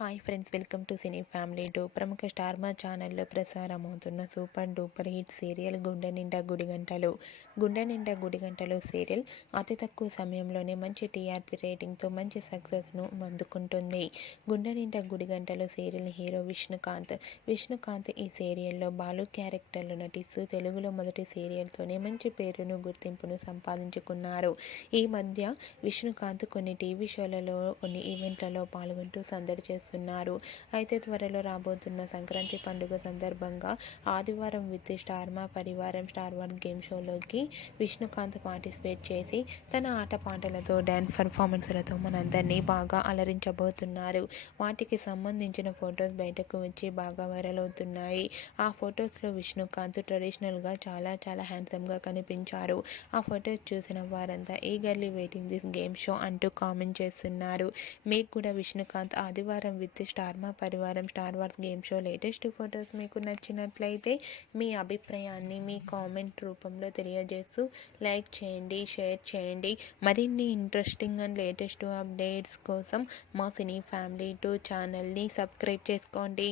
Hi friends welcome to cine family two. ప్రముఖ star Maa ఛానల్లో ప్రసారమవుతున్న super duper hit serial Gunde Ninda Gudigantalu గుండె Ninda Gudigantalu serial అతి తక్కువ సమయంలోనే మంచి టీఆర్పీ రేటింగ్తో మంచి సక్సెస్ను అందుకుంటుంది. Gunde Ninda Gudigantalu serial hero Vishnukanth. Vishnukant ఈ సీరియల్లో బాలు క్యారెక్టర్లు నటిస్తూ తెలుగులో మొదటి సీరియల్తోనే మంచి పేరును గుర్తింపును సంపాదించుకున్నారు. ఈ మధ్య విష్ణుకాంత్ కొన్ని టీవీ షోలలో కొన్ని ఈవెంట్లలో పాల్గొంటూ సందడి చేస్తున్నారు. అయితే త్వరలో రాబోతున్న సంక్రాంతి పండుగ సందర్భంగా ఆదివారం with star Maa Parivaram star one game షోలోకి Vishnukanth participate చేసి తన ఆట పాటలతో డ్యాన్స్ పర్ఫార్మెన్స్లతో మనందరినీ బాగా అలరించబోతున్నారు. వాటికి సంబంధించిన ఫొటోస్ బయటకు వచ్చి బాగా వైరల్ అవుతున్నాయి. ఆ ఫొటోస్లో విష్ణుకాంత్ ట్రెడిషనల్గా చాలా చాలా హ్యాండ్సమ్గా కనిపించారు. ఆ ఫొటోస్ చూసిన వారంతా eagerly waiting this game show అంటూ కామెంట్ చేస్తున్నారు. మీకు కూడా Vishnukanth Aadivaram with star Maa Parivaram star worth game show latest photos మీకు నచ్చినట్లయితే మీ అభిప్రాయాన్ని మీ కామెంట్ రూపంలో తెలియజేస్తూ లైక్ చేయండి షేర్ చేయండి. మరిన్ని ఇంట్రెస్టింగ్ అండ్ లేటెస్ట్ అప్డేట్స్ కోసం మా సినీ ఫ్యామిలీ టూ ఛానల్ని సబ్స్క్రైబ్ చేసుకోండి.